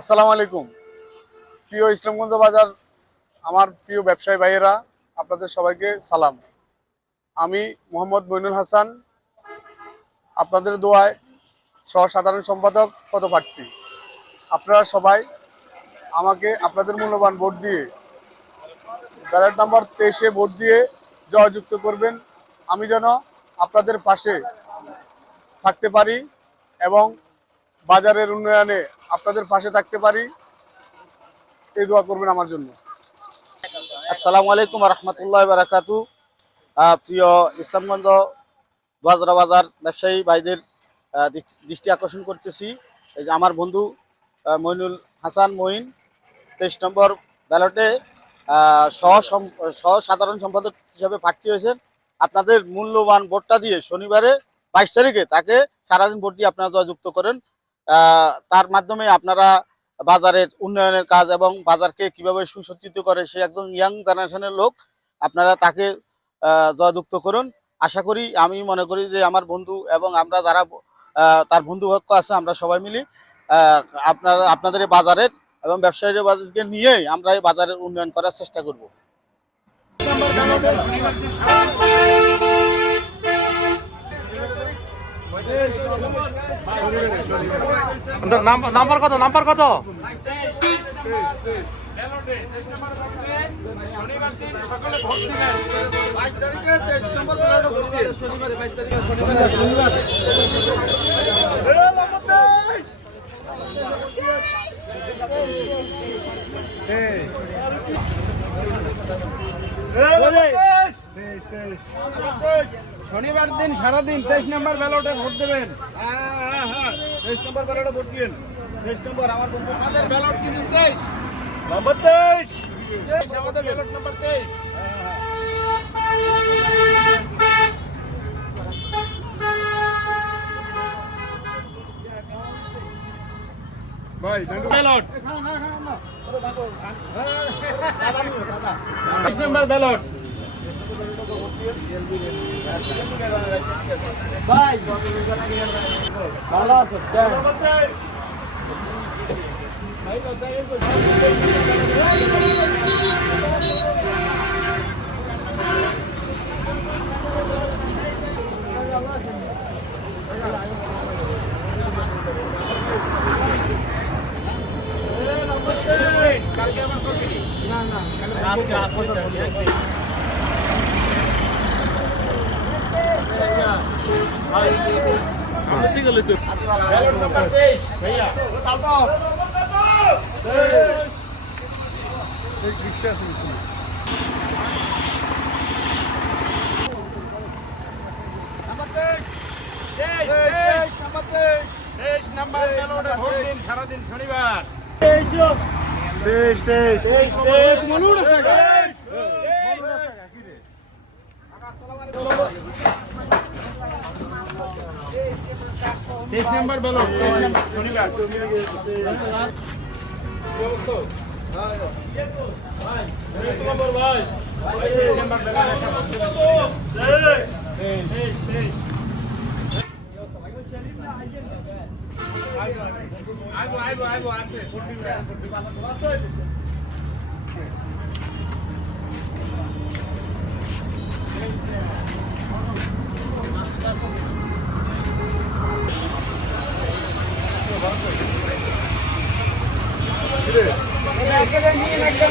আসসালামু আলাইকুম। প্রিয় ইসলামগঞ্জ বাজার, আমার প্রিয় ব্যবসায়ী ভাইয়েরা, আপনাদের সবাইকে সালাম। আমি মোহাম্মদ মইনুল হাসান, আপনাদের দোয়ায় সহ সাধারণ সম্পাদক, পদপ্রার্থী। আপনারা সবাই আমাকে আপনাদের মূল্যবান ভোট দিয়ে, ব্যালট নাম্বার তেইশে ভোট দিয়ে জয়যুক্ত করবেন। আমি যেন আপনাদের পাশে থাকতে পারি এবং বাজারের উন্নয়নে আপনাদের পাশে থাকতে পারি। এই দোয়া করবেন আমার জন্য। আসসালামু আলাইকুম রহমতুল্লাহ বারাকাতু। প্রিয় ইসলামগঞ্জ বাজার বাজার ব্যবসায়ী ভাইদের দৃষ্টি আকর্ষণ করতেছি। এই যে আমার বন্ধু মইনুল হাসান মঈন, তেইশ নম্বর ব্যালটে সহ সহ সাধারণ সম্পাদক হিসাবে প্রার্থী হয়েছেন। আপনাদের মূল্যবান ভোটটা দিয়ে শনিবারে বাইশ তারিখে তাকে সারাদিন ভোট দিয়ে আপনারা জয়যুক্ত করেন। তার মাধ্যমে আপনারা বাজারের উন্নয়নের কাজ এবং বাজারকে কীভাবে সুসজ্জিত করে সে একজন ইয়াং জেনারেশনের লোক, আপনারা তাকে জয়যুক্ত করুন। আশা করি, আমি মনে করি যে আমার বন্ধু এবং আমরা যারা তার বন্ধু পক্ষ আছে, আমরা সবাই মিলি আপনারা, আপনাদের বাজারের এবং ব্যবসায়ীদের বাজারকে নিয়েই আমরা এই বাজারের উন্নয়ন করার চেষ্টা করব। নাম্বার কত নাম্বার কত শনিবার দিন সারাদিন তেইশ নম্বর ব্যালটে ভোট দেবেন আমাদের ব্যালট কিন্তু তেইশ নম্বর তেইশ আমাদের ব্যালট নম্বর তেইশ ব্যালট তেইশ নম্বর ব্যালট ভাই ভালো আছো ব্যালট নম্বর তেইশ ভাইয়া তেইশ নাম্বার ব্যালটে ভোট দিন সারাদিন শনিবার তেইশ তেইশ তেইশ নাম্বার ব্যালট শনিবার সালাম আলাইকুম টাকাটা তেইশ নম্বর একটা ভোট দিয়ে মন্দির ভাই আগে পারবে না আমরা দোয়ানের লাই তো বার হইতে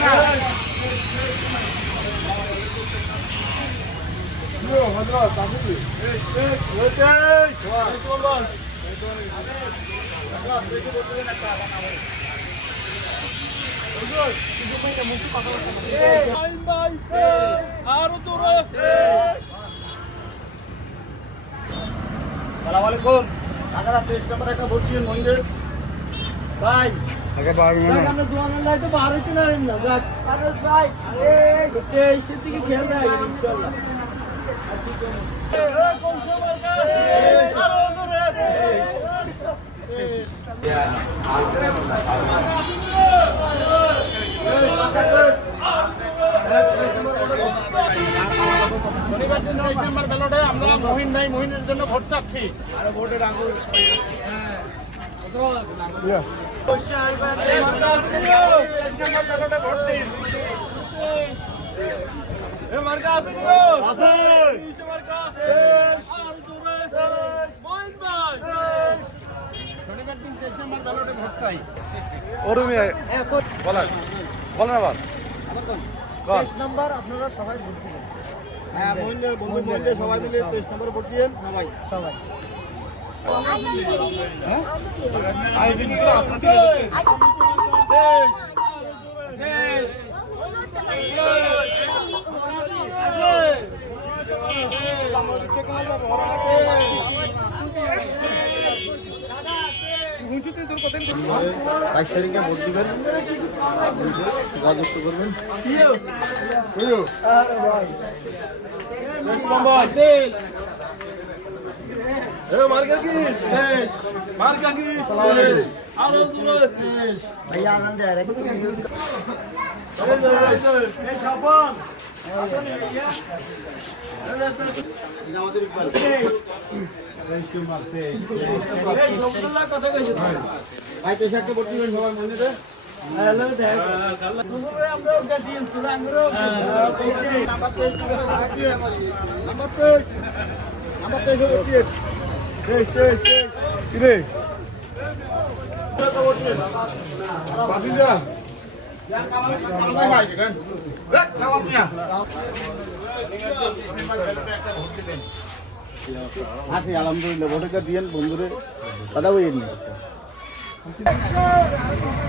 না না যাক আরে ভাই আমরা মহিন ভাই মহিনের জন্য ভোট চাচ্ছি ওরমি বলেন বলেন আবার নাম্বার আপনারা সবাই ভোট দিবেন। হ্যাঁ বন্ধু সবাই মিলে তেইশ নম্বরে ভোট দিবেন সবাই। সবাই। বাইশ তারিখে ভোট দিবেন রাজত্ব করবেন আমাদের ইকবাল ভাই তেইশ একটা ভোট দিবেন সবাই মহিলাদের নাম্বার তেইশ নাম্বার তেইশ। নাম্বার তেইশে। ভোট দিবেন তেইশ তেইশ তেইশ কিরে আছি আলহামদুলিল্লাহ ভোটটা দিয়েন বন্ধুরে কথা বইয়েন না। তেইশ তেইশ